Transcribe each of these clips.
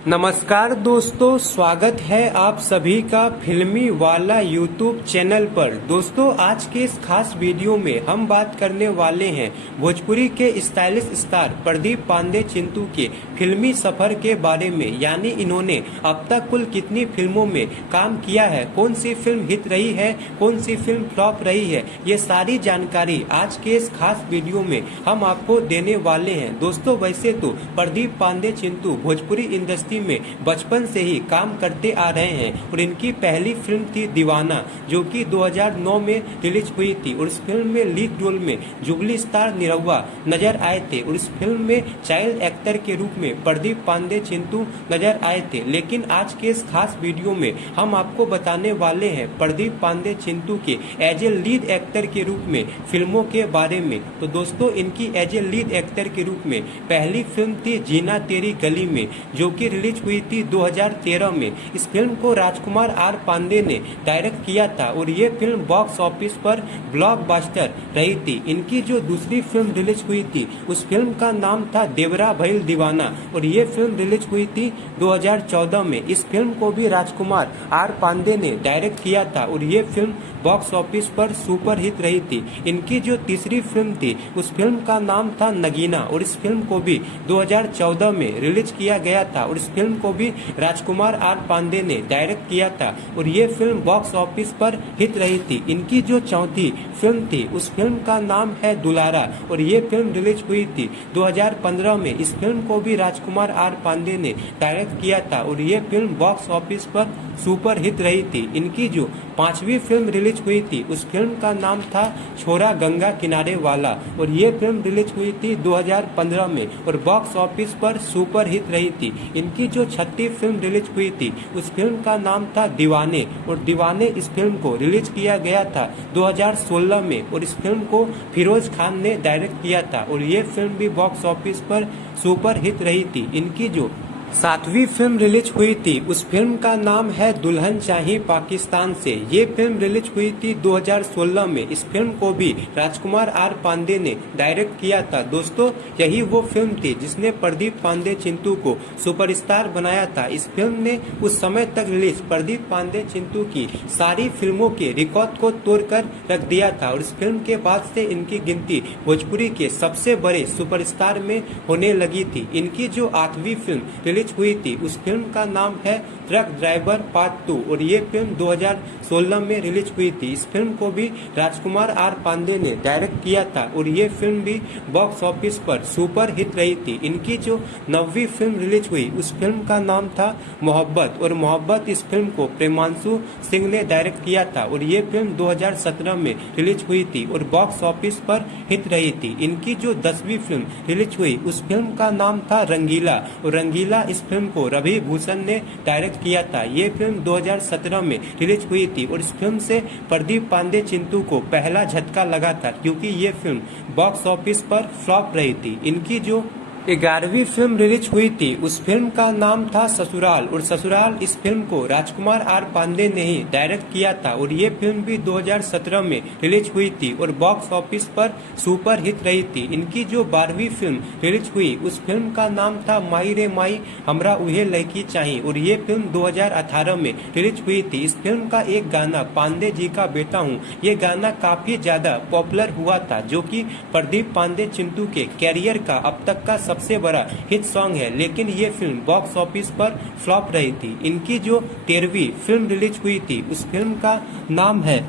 नमस्कार दोस्तों, स्वागत है आप सभी का फिल्मी वाला यूट्यूब चैनल पर। दोस्तों, आज के इस खास वीडियो में हम बात करने वाले हैं भोजपुरी के स्टाइलिश स्टार प्रदीप पांडे चिंटू के फिल्मी सफर के बारे में। यानी इन्होंने अब तक कुल कितनी फिल्मों में काम किया है, कौन सी फिल्म हिट रही है, कौन सी फिल्म फ्लॉप रही है, ये सारी जानकारी आज के इस खास वीडियो में हम आपको देने वाले हैं। दोस्तों, वैसे तो प्रदीप पांडे चिंटू भोजपुरी इंडस्ट्री में बचपन से ही काम करते आ रहे हैं और इनकी पहली फिल्म थी दीवाना, जो कि 2009 में रिलीज हुई थी। और इस फिल्म में लीड रोल में जुबली स्टार निरहुआ नजर आए थे और इस फिल्म में चाइल्ड एक्टर के रूप में प्रदीप पांडे चिंटू नजर आए थे। लेकिन आज के इस खास वीडियो में हम आपको बताने वाले हैं प्रदीप पांडे चिंटू के एज ए लीड एक्टर के रूप में फिल्मों के बारे में। तो दोस्तों, इनकी एज ए लीड एक्टर के रूप में पहली फिल्म थी जीना तेरी गली में, जो कि रिलीज हुई थी 2013 में। इस फिल्म को राजकुमार आर पांडे ने डायरेक्ट किया था और ये फिल्म बॉक्स ऑफिस पर ब्लॉकबस्टर रही थी। इनकी जो दूसरी फिल्म रिलीज हुई थी उस फिल्म का नाम था देवरा भइल दीवाना और ये फिल्म रिलीज हुई थी 2014 में। इस फिल्म को भी राजकुमार आर पांडे ने डायरेक्ट किया था और ये फिल्म बॉक्स ऑफिस पर सुपर हिट रही थी। इनकी जो तीसरी फिल्म थी उस फिल्म का नाम था नगीना और इस फिल्म को भी 2014 में रिलीज किया गया था और इस फिल्म को भी राजकुमार आर पांडे ने डायरेक्ट किया था और ये फिल्म बॉक्स ऑफिस पर हिट रही थी। इनकी जो चौथी फिल्म थी उस फिल्म का नाम है दुलारा और ये फिल्म रिलीज हुई थी 2015 में। इस फिल्म को भी राजकुमार आर पांडे ने डायरेक्ट किया था और ये फिल्म बॉक्स ऑफिस पर सुपर हिट रही थी। इनकी जो पांचवी फिल्म रिलीज हुई थी उस फिल्म का नाम था छोरा गंगा किनारे वाला और ये फिल्म रिलीज हुई थी 2015 में और बॉक्स ऑफिस पर सुपर हिट रही थी। इनकी जो छठी फिल्म रिलीज हुई थी उस फिल्म का नाम था दीवाने और दीवाने इस फिल्म को रिलीज किया गया था 2016 में और इस फिल्म को फिरोज खान ने डायरेक्ट किया था और ये फिल्म भी बॉक्स ऑफिस पर सुपर हिट रही थी। इनकी जो सातवीं फिल्म रिलीज हुई थी उस फिल्म का नाम है दुल्हन चाहिए पाकिस्तान से। ये फिल्म रिलीज हुई थी 2016 में। इस फिल्म को भी राजकुमार आर पांडे ने डायरेक्ट किया था। दोस्तों, यही वो फिल्म थी जिसने प्रदीप पांडे चिंटू को सुपरस्टार बनाया था। इस फिल्म ने उस समय तक रिलीज प्रदीप पांडे चिंटू की सारी फिल्मों के रिकॉर्ड को तोड़कर रख दिया था और इस फिल्म के बाद से इनकी गिनती भोजपुरी के सबसे बड़े सुपरस्टार में होने लगी थी। इनकी जो आठवीं फिल्म हुई थी उस फिल्म का नाम है ट्रक ड्राइवर पार्ट 2 और ये फिल्म 2016 में रिलीज हुई थी। इस फिल्म को भी राजकुमार आर पांडे ने डायरेक्ट किया था और ये फिल्म भी बॉक्स ऑफिस पर सुपर हिट रही थी। इनकी जो नौवीं फिल्म रिलीज हुई उस फिल्म का नाम था मोहब्बत और मोहब्बत इस फिल्म को प्रेमांशु सिंह ने डायरेक्ट किया था और ये फिल्म 2017 में रिलीज हुई थी और बॉक्स ऑफिस पर हिट रही थी। इनकी जो 10वीं फिल्म रिलीज हुई उस फिल्म का नाम था रंगीला और रंगीला इस फिल्म को रवि भूषण ने डायरेक्ट किया था। ये फिल्म 2017 में रिलीज हुई थी और इस फिल्म से प्रदीप पांडे चिंटू को पहला झटका लगा था क्योंकि ये फिल्म बॉक्स ऑफिस पर फ्लॉप रही थी। इनकी जो 11वीं फिल्म रिलीज हुई थी उस फिल्म का नाम था ससुराल और ससुराल इस फिल्म को राजकुमार आर पांडे ने ही डायरेक्ट किया था और ये फिल्म भी 2017 में रिलीज हुई थी और बॉक्स ऑफिस पर सुपर हिट रही थी। इनकी जो 12वीं फिल्म रिलीज हुई उस फिल्म का नाम था माई रे माई हमरा उहे लड़की चाहिए और ये फिल्म 2018 में रिलीज हुई थी। इस फिल्म का एक गाना पांडे जी का बेटा हूँ, ये गाना काफी ज्यादा पॉपुलर हुआ था, जो कि प्रदीप पांडे चिंटू के कैरियर का अब तक का सबसे बड़ा हिट सॉन्ग है। लेकिन ये फिल्म बॉक्स ऑफिस पर फ्लॉप रही थी। इनकी जो 13वीं फिल्म रिलीज हुई थी उस फिल्म का नाम है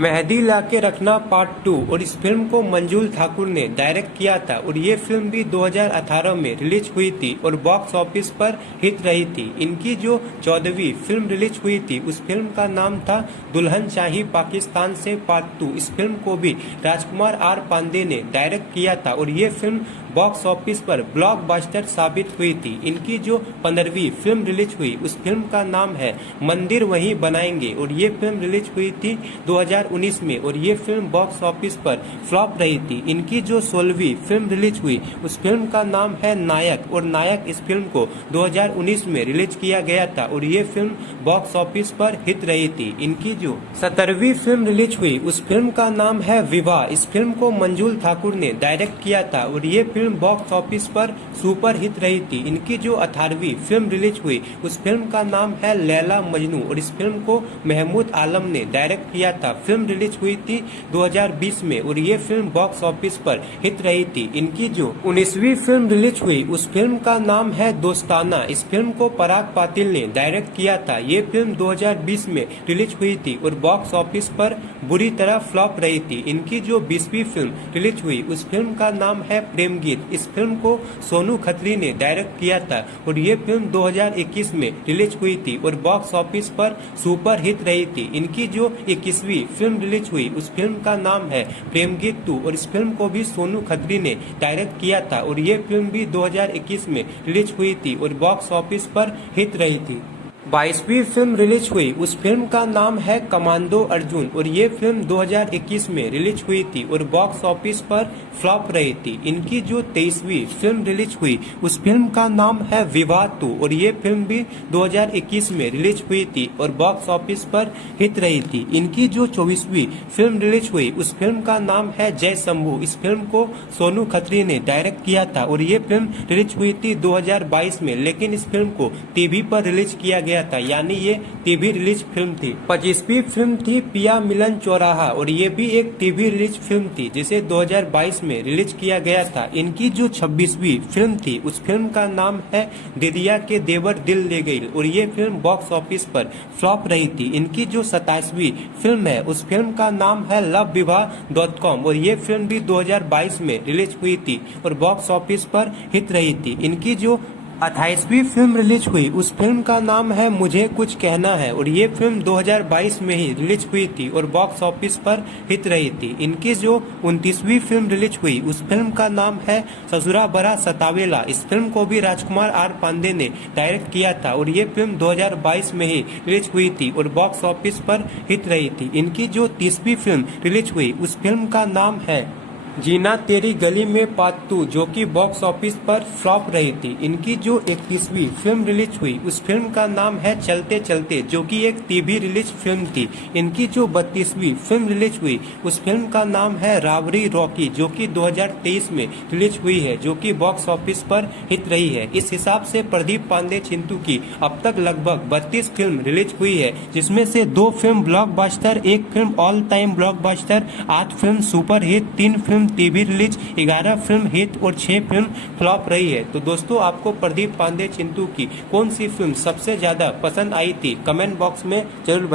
मेहंदी लाके रखना पार्ट 2 और इस फिल्म को मंजूल ठाकुर ने डायरेक्ट किया था और ये फिल्म भी 2018 में रिलीज हुई थी और बॉक्स ऑफिस पर हिट रही थी। इनकी जो 14वीं फिल्म रिलीज हुई थी उस फिल्म का नाम था दुल्हन चाहिए पाकिस्तान से पार्ट 2। इस फिल्म को भी राजकुमार आर पांडे ने डायरेक्ट किया था और ये फिल्म बॉक्स ऑफिस पर ब्लॉकबस्टर साबित हुई थी। इनकी जो 15वीं फिल्म रिलीज हुई उस फिल्म का नाम है मंदिर वहीं बनाएंगे और ये फिल्म रिलीज हुई थी 2019 में और ये फिल्म बॉक्स ऑफिस पर फ्लॉप रही थी। इनकी जो 16वीं फिल्म रिलीज हुई उस फिल्म का नाम है नायक और नायक इस फिल्म को 2019 में रिलीज किया गया था और ये फिल्म बॉक्स ऑफिस पर हिट रही थी। इनकी जो 17वीं फिल्म रिलीज हुई उस फिल्म का नाम है विवाह। इस फिल्म को मंजूल ठाकुर ने डायरेक्ट किया था और ये फिल्म फिल्म बॉक्स ऑफिस पर सुपर हिट रही थी। इनकी जो 18वीं फिल्म रिलीज हुई उस फिल्म का नाम है लैला मजनू और इस फिल्म को महमूद आलम ने डायरेक्ट किया था। फिल्म रिलीज हुई थी 2020 में और ये फिल्म बॉक्स ऑफिस पर हिट रही थी। इनकी जो 19वीं फिल्म रिलीज हुई उस फिल्म का नाम है दोस्ताना। इस फिल्म को पराग पातिल ने डायरेक्ट किया था। ये फिल्म 2020 में रिलीज हुई थी और बॉक्स ऑफिस पर बुरी तरह फ्लॉप रही थी। इनकी जो 20वीं फिल्म रिलीज हुई उस फिल्म का नाम है प्रेम गीत। इस फिल्म को सोनू खत्री ने डायरेक्ट किया था और ये फिल्म 2021 में रिलीज हुई थी और बॉक्स ऑफिस पर सुपर हिट रही थी। इनकी जो 21वीं फिल्म रिलीज हुई उस फिल्म का नाम है प्रेम गीत 2 और इस फिल्म को भी सोनू खत्री ने डायरेक्ट किया था और ये फिल्म भी 2021 में रिलीज हुई थी और बॉक्स ऑफिस पर हिट रही थी। 22वीं फिल्म रिलीज हुई उस फिल्म का नाम है कमांडो अर्जुन और ये फिल्म 2021 में रिलीज हुई थी और बॉक्स ऑफिस पर फ्लॉप रही थी। इनकी जो 23वीं फिल्म रिलीज हुई उस फिल्म का नाम है विवाह 2 और ये फिल्म भी 2021 में रिलीज हुई थी और बॉक्स ऑफिस पर हिट रही थी। इनकी जो 24वीं फिल्म रिलीज हुई उस फिल्म का नाम है जय शंभू। इस फिल्म को सोनू खत्री ने डायरेक्ट किया था और ये फिल्म रिलीज हुई थी 2022 में, लेकिन इस फिल्म को टीवी पर रिलीज किया गया था, यानी ये टीवी रिलीज फिल्म थी। 25वीं फिल्म थी पिया मिलन चौराहा और ये भी एक टीवी रिलीज फिल्म थी जिसे 2022 में रिलीज किया गया था। इनकी जो 26वीं फिल्म थी उस फिल्म का नाम है दीदिया के देवर दिल ले गई और ये फिल्म बॉक्स ऑफिस पर फ्लॉप रही थी। इनकी जो 27वीं फिल्म है उस फिल्म का नाम है loveviva.com और ये फिल्म भी 2022 में रिलीज हुई थी और बॉक्स ऑफिस पर हिट रही थी। इनकी जो 28वीं फिल्म रिलीज हुई उस फिल्म का नाम है मुझे कुछ कहना है और ये फिल्म 2022 में ही रिलीज हुई थी और बॉक्स ऑफिस पर हिट रही थी। इनकी जो 29वीं फिल्म रिलीज हुई उस फिल्म का नाम है ससुरा बड़ा सतावेला। इस फिल्म को भी राजकुमार आर पांडे ने डायरेक्ट किया था और ये फिल्म 2022 में ही रिलीज हुई थी और बॉक्स ऑफिस पर हिट रही थी। इनकी जो 30वीं फिल्म रिलीज हुई उस फिल्म का नाम है जीना तेरी गली में पार्ट 2 जो कि बॉक्स ऑफिस पर फ्लॉप रही थी। इनकी जो 31वीं फिल्म रिलीज हुई उस फिल्म का नाम है चलते चलते जो कि एक टीवी रिलीज फिल्म थी। इनकी जो 32वीं फिल्म रिलीज हुई उस फिल्म का नाम है रावरी रॉकी जो कि 2023 में रिलीज हुई है, जो कि बॉक्स ऑफिस पर हिट रही है। इस हिसाब से प्रदीप पांडे चिंटू की अब तक लगभग 32 फिल्म रिलीज हुई है, जिसमें से 2 film blockbuster, 1 film all time blockbuster, 8 film super hit, 3 film TV release, 11 film hit और 6 फिल्म फ्लॉप रही है। तो दोस्तों, आपको प्रदीप पांडे चिंटू की कौन सी फिल्म सबसे ज्यादा पसंद आई थी? कमेंट बॉक्स में जरूर